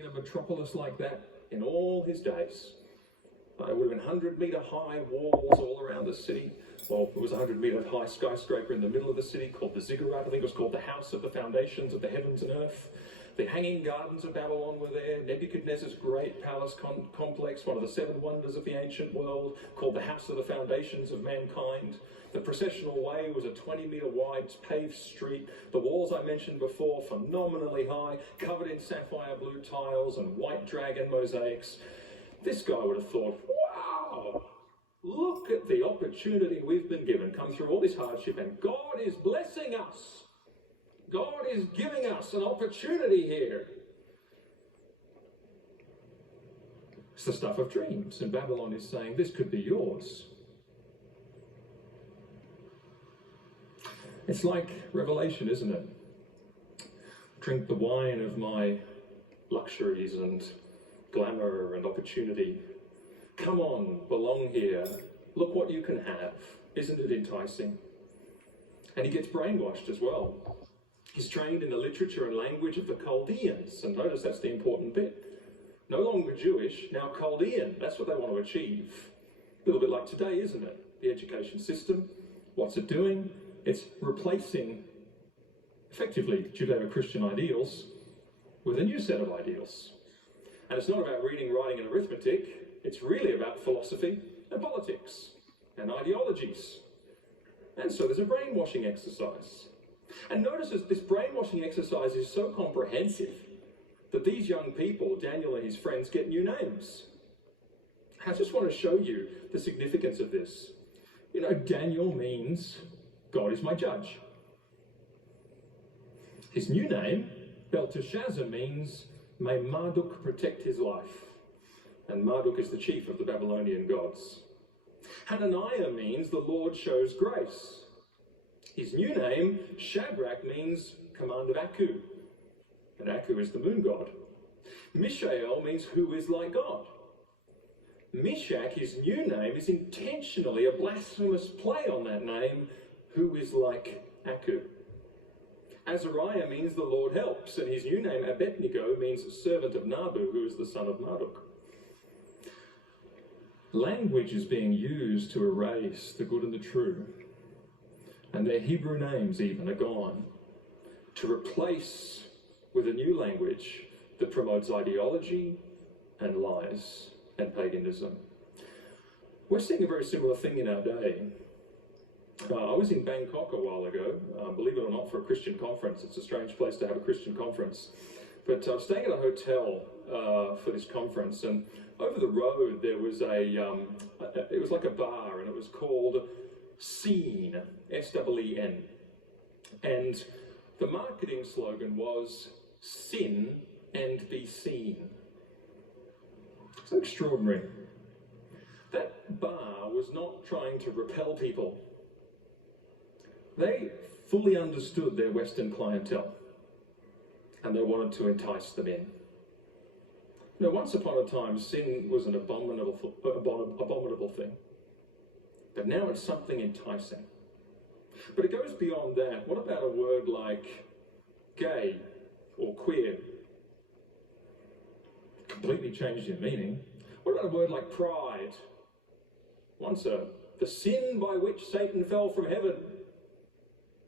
in a metropolis like that in all his days. It would have been 100-meter high walls all around the city. Well, it was a 100-meter high skyscraper in the middle of the city called the ziggurat. I think it was called the house of the foundations of the heavens and earth. The hanging gardens of Babylon were there. Nebuchadnezzar's great palace complex, one of the 7 wonders of the ancient world, called the house of the foundations of mankind. The processional way was a 20-meter wide paved street. The walls I mentioned before, phenomenally high, covered in sapphire blue tiles and white dragon mosaics. This guy would have thought, wow, look at the opportunity we've been given, come through all this hardship, and God is blessing us. God is giving us an opportunity here. It's the stuff of dreams, and Babylon is saying, this could be yours. It's like Revelation, isn't it? Drink the wine of my luxuries and glamour and opportunity. Come on, belong here. Look what you can have. Isn't it enticing? And he gets brainwashed as well. He's trained in the literature and language of the Chaldeans. And notice that's the important bit. No longer Jewish, now Chaldean. That's what they want to achieve. A little bit like today, isn't it? The education system. What's it doing? It's replacing, effectively, Judeo-Christian ideals with a new set of ideals. And it's not about reading, writing, and arithmetic. It's really about philosophy and politics and ideologies. And so there's a brainwashing exercise. And notice that this brainwashing exercise is so comprehensive that these young people, Daniel and his friends, get new names. I just want to show you the significance of this. You know, Daniel means God is my judge. His new name, Belteshazzar, means may Marduk protect his life. And Marduk is the chief of the Babylonian gods. Hananiah means the Lord shows grace. His new name, Shadrach, means command of Aku. And Aku is the moon god. Mishael means who is like God. Meshach, his new name, is intentionally a blasphemous play on that name, who is like Aku. Azariah means the Lord helps, and his new name, Abednego, means servant of Nabu, who is the son of Marduk. Language is being used to erase the good and the true, and their Hebrew names even are gone, to replace with a new language that promotes ideology and lies and paganism. We're seeing a very similar thing in our day. I was in Bangkok a while ago, believe it or not, for a Christian conference. It's a strange place to have a Christian conference. But I was staying at a hotel for this conference, and over the road there was it was like a bar, and it was called Seen, S-E-E-N. And the marketing slogan was, sin and be seen. It's extraordinary. That bar was not trying to repel people. They fully understood their Western clientele, and they wanted to entice them in. You know, once upon a time, sin was an abominable thing. But now it's something enticing. But it goes beyond that. What about a word like gay or queer? Completely changed in meaning. What about a word like pride? Once the sin by which Satan fell from heaven.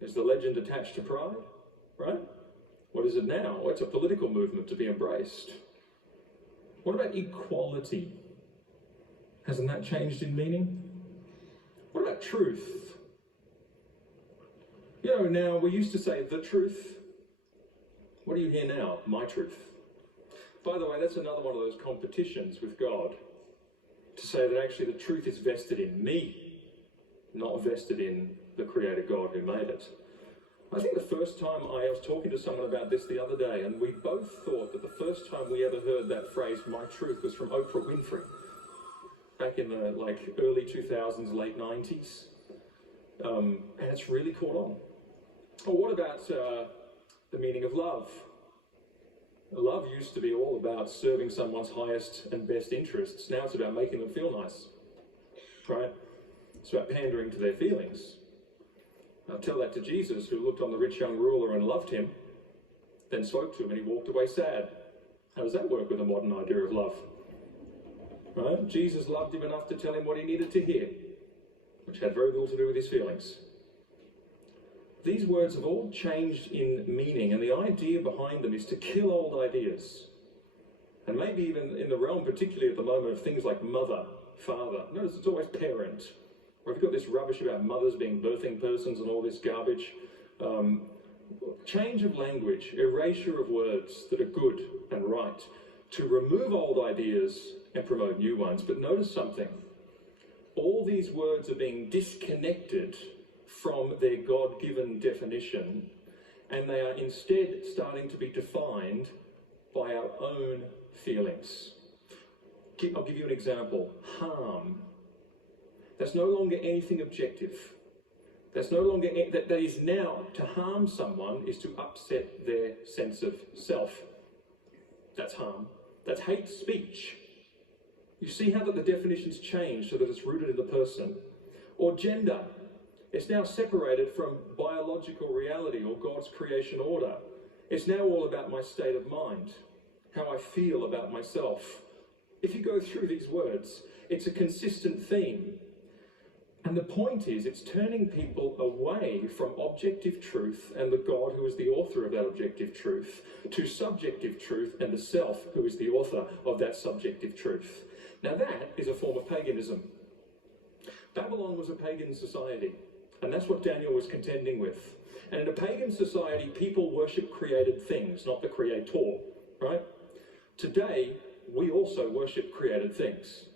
Is the legend attached to pride, right? What is it now? Well, it's a political movement to be embraced. What about equality? Hasn't that changed in meaning? What about truth? You know, now we used to say the truth. What do you hear now? My truth. By the way, that's another one of those competitions with God, to say that actually the truth is vested in me, not vested in the Creator God who made it. I think the first time I was talking to someone about this the other day, and we both thought that the first time we ever heard that phrase, my truth, was from Oprah Winfrey, back in the early 2000s, late 90s. And it's really caught on. Or what about the meaning of love? Love used to be all about serving someone's highest and best interests. Now it's about making them feel nice, right? It's about pandering to their feelings. Now tell that to Jesus, who looked on the rich young ruler and loved him, then spoke to him, and he walked away sad. How does that work with a modern idea of love? Right? Jesus loved him enough to tell him what he needed to hear, which had very little to do with his feelings. These words have all changed in meaning, and the idea behind them is to kill old ideas. And maybe even in the realm, particularly at the moment, of things like mother, father. Notice it's always parent. Or we've got this rubbish about mothers being birthing persons and all this garbage. Change of language, erasure of words that are good and right, to remove old ideas and promote new ones. But notice something. All these words are being disconnected from their God-given definition, and they are instead starting to be defined by our own feelings. I'll give you an example. Harm. That's no longer anything objective. That's no longer, that is now, to harm someone is to upset their sense of self. That's harm. That's hate speech. You see how that the definition's changed so that it's rooted in the person. Or gender. It's now separated from biological reality or God's creation order. It's now all about my state of mind, how I feel about myself. If you go through these words, it's a consistent theme. And the point is, it's turning people away from objective truth and the God who is the author of that objective truth, to subjective truth and the self who is the author of that subjective truth. Now that is a form of paganism. Babylon was a pagan society, and that's what Daniel was contending with. And in a pagan society, people worship created things, not the creator, right? Today, we also worship created things.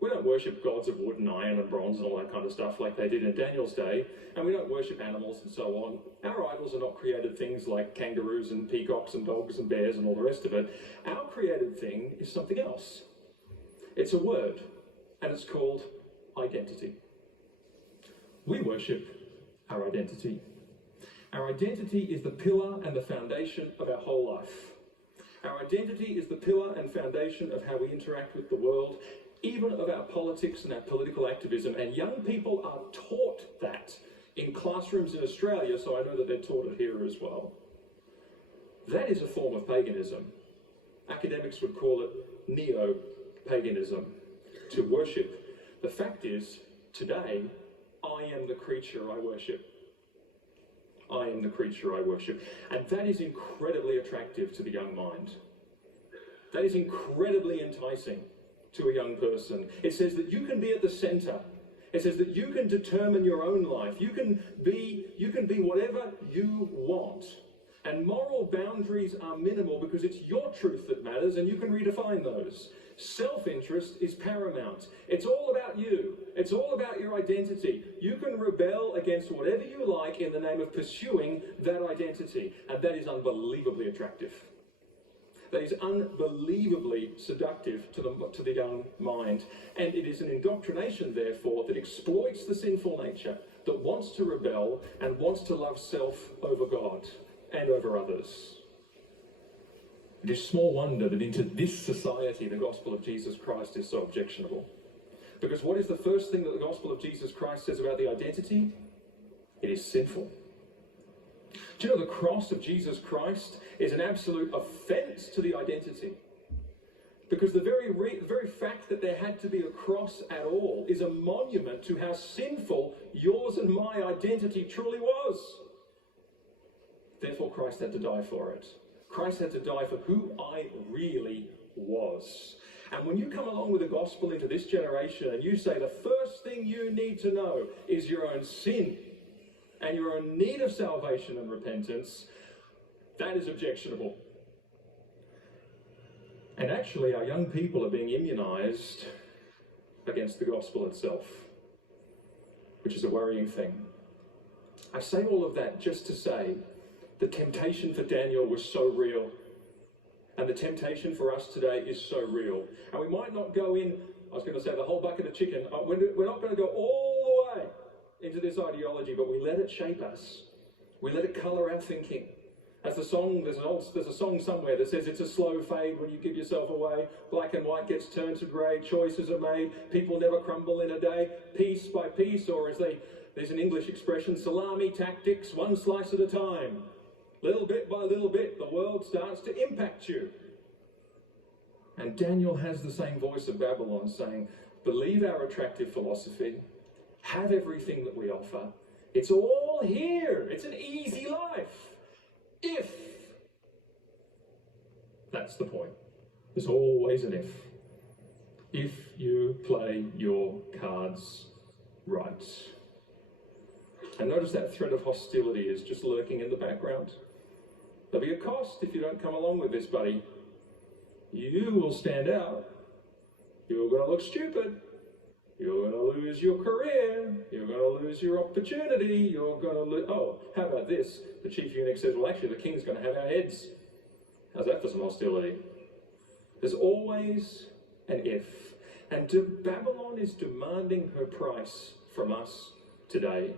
We don't worship gods of wood and iron and bronze and all that kind of stuff like they did in Daniel's day, and we don't worship animals and so on. Our idols are not created things like kangaroos and peacocks and dogs and bears and all the rest of it. Our created thing is something else. It's a word, and it's called identity. We worship our identity. Our identity is the pillar and the foundation of our whole life. Our identity is the pillar and foundation of how we interact with the world, even of our politics and our political activism. And young people are taught that in classrooms in Australia, so I know that they're taught it here as well. That is a form of paganism. Academics would call it neo-paganism, to worship. The fact is, today, I am the creature I worship. I am the creature I worship. And that is incredibly attractive to the young mind. That is incredibly enticing to a young person. It says that you can be at the center. It says that you can determine your own life. You can be whatever you want. And moral boundaries are minimal because it's your truth that matters and you can redefine those. Self-interest is paramount. It's all about you. It's all about your identity. You can rebel against whatever you like in the name of pursuing that identity. And that is unbelievably attractive. That is unbelievably seductive to the young mind. And it is an indoctrination, therefore, that exploits the sinful nature, that wants to rebel and wants to love self over God and over others. It is small wonder that into this society the gospel of Jesus Christ is so objectionable. Because what is the first thing that the gospel of Jesus Christ says about the identity? It is sinful. Do you know the cross of Jesus Christ is an absolute offense to the identity? Because the very fact that there had to be a cross at all is a monument to how sinful yours and my identity truly was. Therefore, Christ had to die for it. Christ had to die for who I really was. And when you come along with the gospel into this generation and you say the first thing you need to know is your own sin and your own need of salvation and repentance, that is objectionable. And actually, our young people are being immunized against the gospel itself, which is a worrying thing. I say all of that just to say the temptation for Daniel was so real, and the temptation for us today is so real. And we might not go in, I was going to say the whole bucket of chicken, we're not going to go all the way into this ideology, but we let it shape us. We let it colour our thinking. As the song, there's a song somewhere that says it's a slow fade when you give yourself away. Black and white gets turned to grey, choices are made, people never crumble in a day, piece by piece, or there's an English expression, salami tactics, one slice at a time. Little bit by little bit, the world starts to impact you. And Daniel has the same voice of Babylon saying, believe our attractive philosophy, have everything that we offer. It's all here. It's an easy life. If. That's the point. There's always an if. If you play your cards right. And notice that threat of hostility is just lurking in the background. There'll be a cost if you don't come along with this, buddy. You will stand out. You're going to look stupid. You're going to lose your career. You're going to lose your opportunity. You're going to lose... Oh, how about this? The chief eunuch says, well, actually, the king's going to have our heads. How's that for some hostility? There's always an if. And Babylon is demanding her price from us today.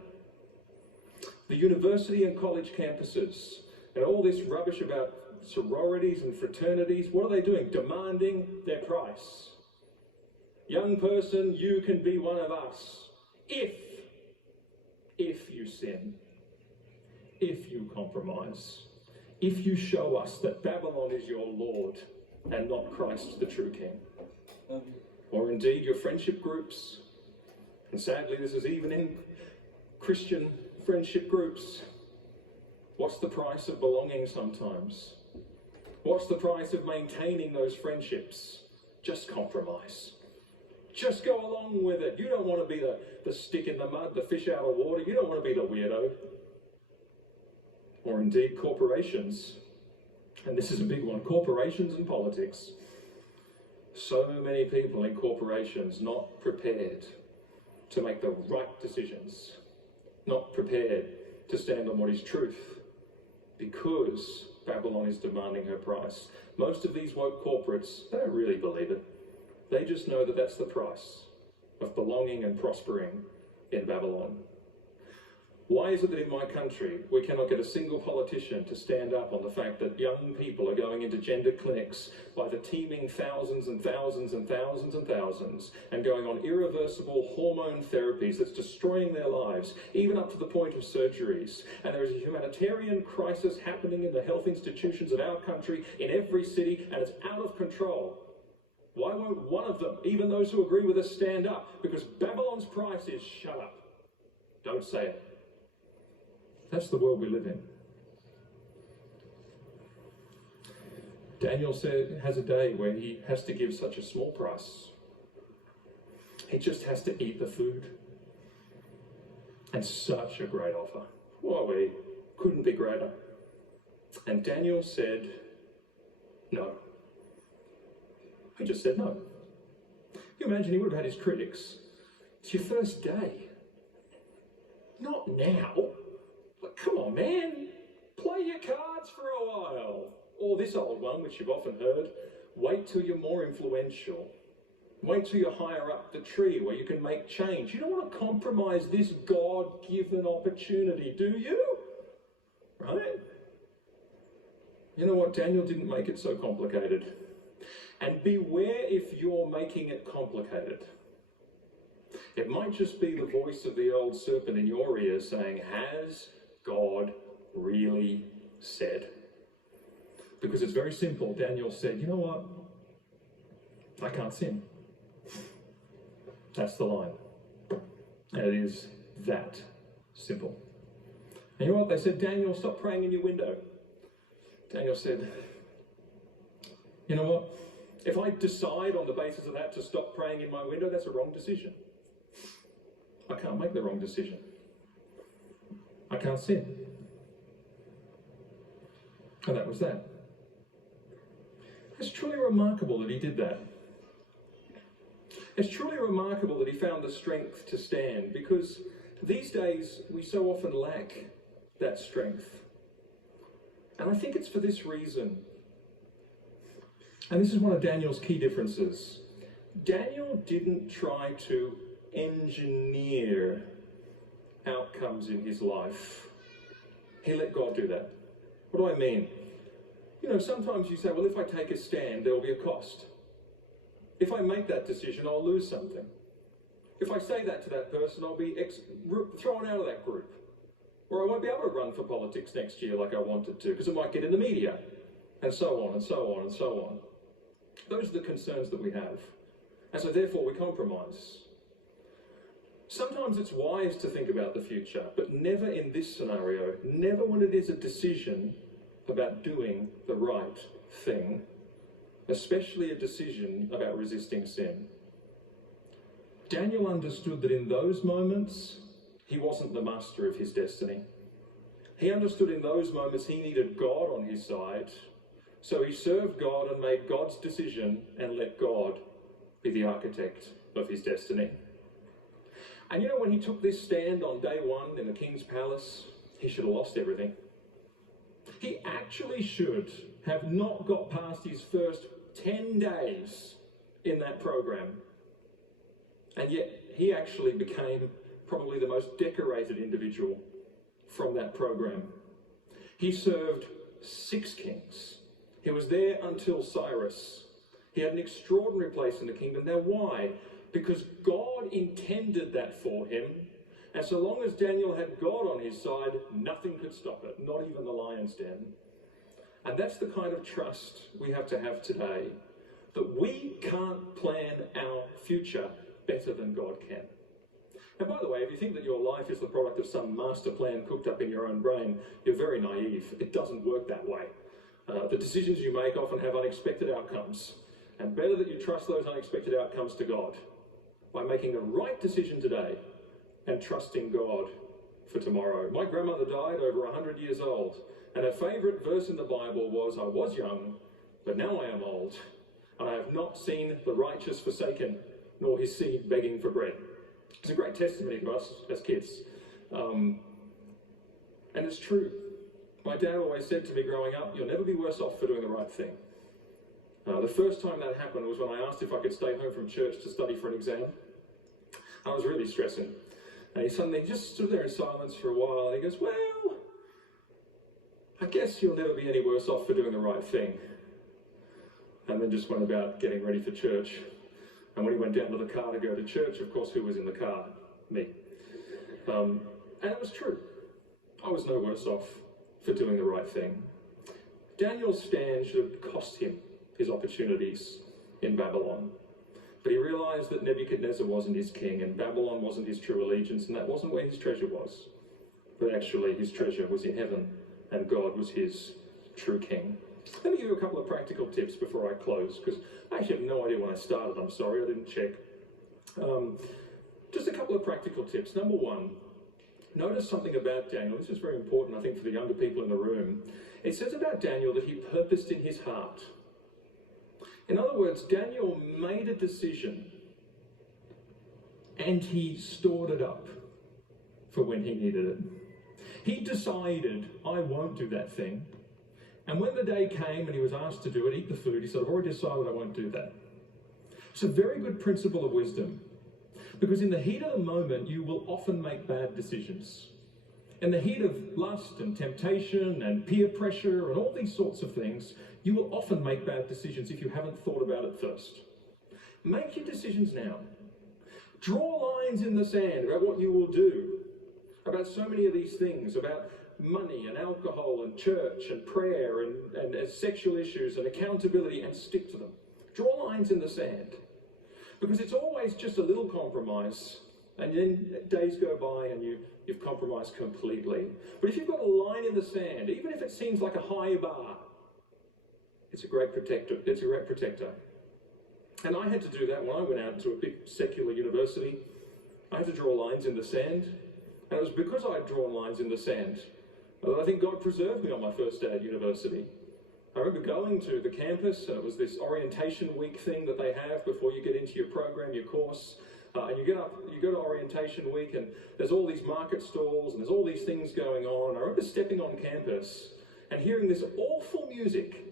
The university and college campuses and all this rubbish about sororities and fraternities, what are they doing? Demanding their price. Young person, you can be one of us if you sin, if you compromise, if you show us that Babylon is your Lord and not Christ the true King. Or indeed your friendship groups, and sadly this is even in Christian friendship groups. What's the price of belonging sometimes? What's the price of maintaining those friendships? Just compromise. Just go along with it. You don't want to be the stick in the mud, the fish out of water. You don't want to be the weirdo. Or indeed corporations. And this is a big one. Corporations and politics. So many people in corporations not prepared to make the right decisions. Not prepared to stand on what is truth. Because Babylon is demanding her price. Most of these woke corporates, they don't really believe it. They just know that that's the price of belonging and prospering in Babylon. Why is it that in my country we cannot get a single politician to stand up on the fact that young people are going into gender clinics by the teeming thousands and thousands and thousands and thousands and going on irreversible hormone therapies that's destroying their lives, even up to the point of surgeries? And there is a humanitarian crisis happening in the health institutions of our country, in every city, and it's out of control. Why won't one of them, even those who agree with us, stand up? Because Babylon's price is shut up. Don't say it. That's the world we live in. Daniel has a day where he has to give such a small price. He just has to eat the food. And such a great offer. Well, we couldn't be greater. And Daniel said, no. He just said no. Can you imagine he would have had his critics? It's your first day. Not now. But come on, man. Play your cards for a while. Or this old one, which you've often heard, wait till you're more influential. Wait till you're higher up the tree where you can make change. You don't want to compromise this God-given opportunity, do you? Right? You know what? Daniel didn't make it so complicated. And beware if you're making it complicated. It might just be the voice of the old serpent in your ear saying, has God really said? Because it's very simple. Daniel said, you know what? I can't sin. That's the line. And it is that simple. And you know what? They said, Daniel, stop praying in your window. Daniel said, you know what? If I decide on the basis of that to stop praying in my window, that's a wrong decision. I can't make the wrong decision. I can't sin. And that was that. It's truly remarkable that he did that. It's truly remarkable that he found the strength to stand, because these days we so often lack that strength. And I think it's for this reason. And this is one of Daniel's key differences. Daniel didn't try to engineer outcomes in his life. He let God do that. What do I mean? You know, sometimes you say, well, if I take a stand, there will be a cost. If I make that decision, I'll lose something. If I say that to that person, I'll be thrown out of that group. Or I won't be able to run for politics next year like I wanted to, because it might get in the media, and so on and so on and so on. Those are the concerns that we have. And so therefore we compromise. Sometimes it's wise to think about the future, but never in this scenario, never when it is a decision about doing the right thing, especially a decision about resisting sin. Daniel understood that in those moments, he wasn't the master of his destiny. He understood in those moments he needed God on his side, so he served God and made God's decision and let God be the architect of his destiny. And you know, when he took this stand on day one in the king's palace, he should have lost everything. He actually should have not got past his first 10 days in that program. And yet he actually became probably the most decorated individual from that program. He served 6 kings. He was there until Cyrus. He had an extraordinary place in the kingdom. Now why? Because God intended that for him. And so long as Daniel had God on his side, nothing could stop it, not even the lion's den. And that's the kind of trust we have to have today, that we can't plan our future better than God can. And by the way, if you think that your life is the product of some master plan cooked up in your own brain, you're very naive. It doesn't work that way. The decisions you make often have unexpected outcomes. And better that you trust those unexpected outcomes to God by making the right decision today and trusting God for tomorrow. My grandmother died over 100 years old, and her favourite verse in the Bible was, "I was young, but now I am old, and I have not seen the righteous forsaken, nor his seed begging for bread." It's a great testimony to us as kids. And it's true. My dad always said to me growing up, "You'll never be worse off for doing the right thing." The first time that happened was when I asked if I could stay home from church to study for an exam. I was really stressing. And he suddenly just stood there in silence for a while, and he goes, "Well, I guess you'll never be any worse off for doing the right thing." And then just went about getting ready for church. And when he went down to the car to go to church, of course, who was in the car? Me. And it was true. I was no worse off for doing the right thing. Daniel's stand should have cost him his opportunities in Babylon. But he realized that Nebuchadnezzar wasn't his king, and Babylon wasn't his true allegiance, and that wasn't where his treasure was. But actually, his treasure was in heaven, and God was his true king. Let me give you a couple of practical tips before I close, because I actually have no idea when I started. I'm sorry, I didn't check. Just a couple of practical tips. Number one, notice something about Daniel. This is very important, I think, for the younger people in the room. It says about Daniel that he purposed in his heart. In other words, Daniel made a decision and he stored it up for when he needed it. He decided, "I won't do that thing." And when the day came and he was asked to do it, eat the food, he said, "I've already decided I won't do that." It's a very good principle of wisdom, because in the heat of the moment, you will often make bad decisions. In the heat of lust and temptation and peer pressure and all these sorts of things, you will often make bad decisions if you haven't thought about it first. Make your decisions now. Draw lines in the sand about what you will do, about so many of these things, about money and alcohol and church and prayer and sexual issues and accountability, and stick to them. Draw lines in the sand, because it's always just a little compromise, and then days go by and you've compromised completely. But if you've got a line in the sand, even if it seems like a high bar, it's a great protector. It's a great protector. And I had to do that when I went out to a big secular university. I had to draw lines in the sand, and it was because I had drawn lines in the sand that I think God preserved me on my first day at university. I remember going to the campus, and it was this orientation week thing that they have before you get into your program, your course. And you go to orientation week, and there's all these market stalls, and there's all these things going on. I remember stepping on campus and hearing this awful music.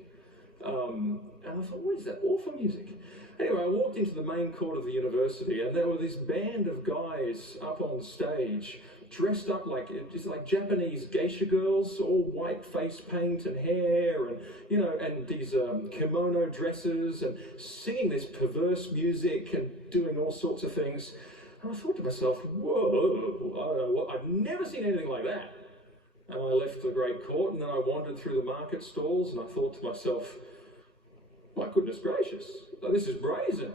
And I thought, what is that awful music? Anyway, I walked into the main court of the university, and there were this band of guys up on stage, dressed up like Japanese geisha girls, all white face paint and hair, and and these kimono dresses, and singing this perverse music and doing all sorts of things. And I thought to myself, whoa, I've never seen anything like that. And I left the great court, and then I wandered through the market stalls, and I thought to myself, My goodness gracious, this is brazen.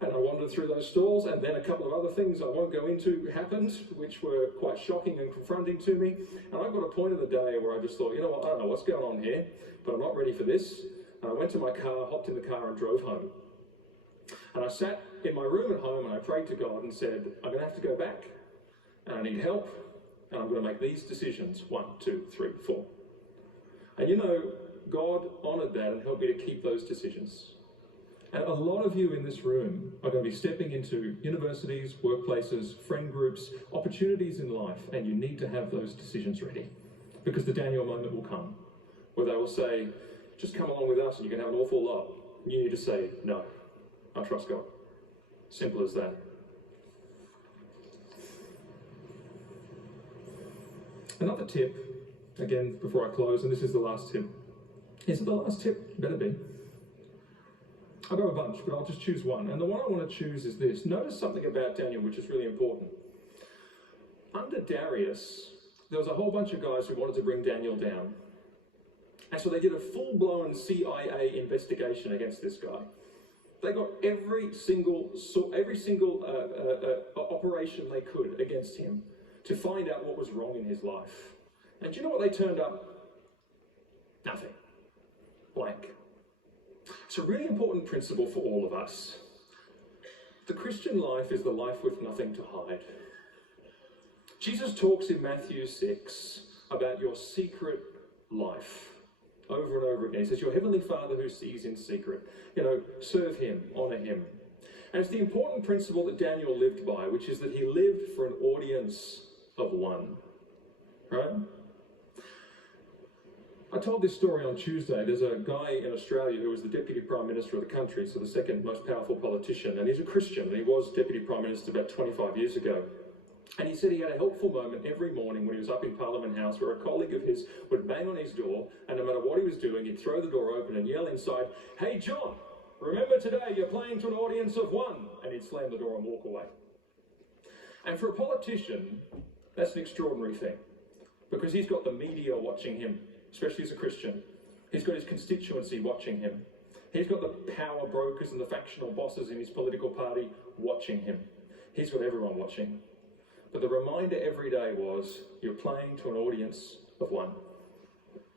And I wandered through those stalls, and then a couple of other things I won't go into happened, which were quite shocking and confronting to me. And I got a point in the day where I just thought, you know what, I don't know what's going on here, but I'm not ready for this. And I went to my car, hopped in the car and drove home. And I sat in my room at home and I prayed to God and said, I'm going to have to go back, and I need help, and I'm going to make these decisions, 1, 2, 3, 4. And you know, God honoured that and helped me to keep those decisions. And a lot of you in this room are going to be stepping into universities, workplaces, friend groups, opportunities in life, and you need to have those decisions ready. Because the Daniel moment will come, where they will say, just come along with us and you can have an awful lot. And you need to say, no, I trust God. Simple as that. Another tip, again, before I close, and this is the last tip. Is it the last tip? Better be. I've got a bunch, but I'll just choose one. And the one I want to choose is this. Notice something about Daniel, which is really important. Under Darius, there was a whole bunch of guys who wanted to bring Daniel down. And so they did a full-blown CIA investigation against this guy. They got every single operation they could against him to find out what was wrong in his life. And do you know what they turned up? Nothing. Blank. It's a really important principle for all of us. The Christian life is the life with nothing to hide. Jesus talks in Matthew 6 about your secret life over and over again. He says, your heavenly Father who sees in secret, serve him, honor him. And it's the important principle that Daniel lived by, which is that he lived for an audience of one. Right? I told this story on Tuesday. There's a guy in Australia who was the Deputy Prime Minister of the country, so the second most powerful politician, and he's a Christian, and he was Deputy Prime Minister about 25 years ago. And he said he had a helpful moment every morning when he was up in Parliament House where a colleague of his would bang on his door, and no matter what he was doing, he'd throw the door open and yell inside, "Hey John, remember today you're playing to an audience of one," and he'd slam the door and walk away. And for a politician, that's an extraordinary thing, because he's got the media watching him, especially as a Christian. He's got his constituency watching him. He's got the power brokers and the factional bosses in his political party watching him. He's got everyone watching. But the reminder every day was, you're playing to an audience of one.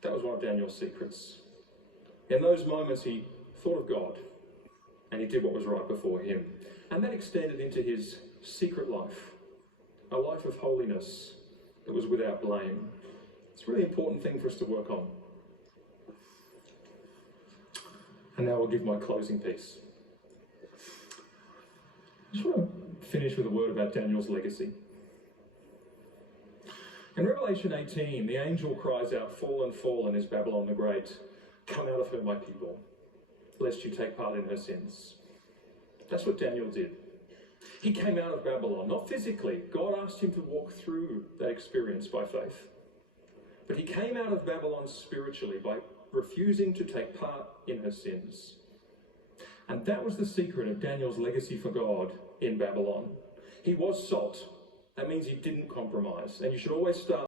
That was one of Daniel's secrets. In those moments, he thought of God, and he did what was right before him. And that extended into his secret life, a life of holiness that was without blame. It's a really important thing for us to work on. And now I'll give my closing piece. I just want to finish with a word about Daniel's legacy. In Revelation 18, the angel cries out, "Fallen, fallen is Babylon the Great. Come out of her, my people, lest you take part in her sins." That's what Daniel did. He came out of Babylon, not physically. God asked him to walk through that experience by faith. But he came out of Babylon spiritually by refusing to take part in her sins. And that was the secret of Daniel's legacy for God in Babylon. He was salt. That means he didn't compromise. And you should always start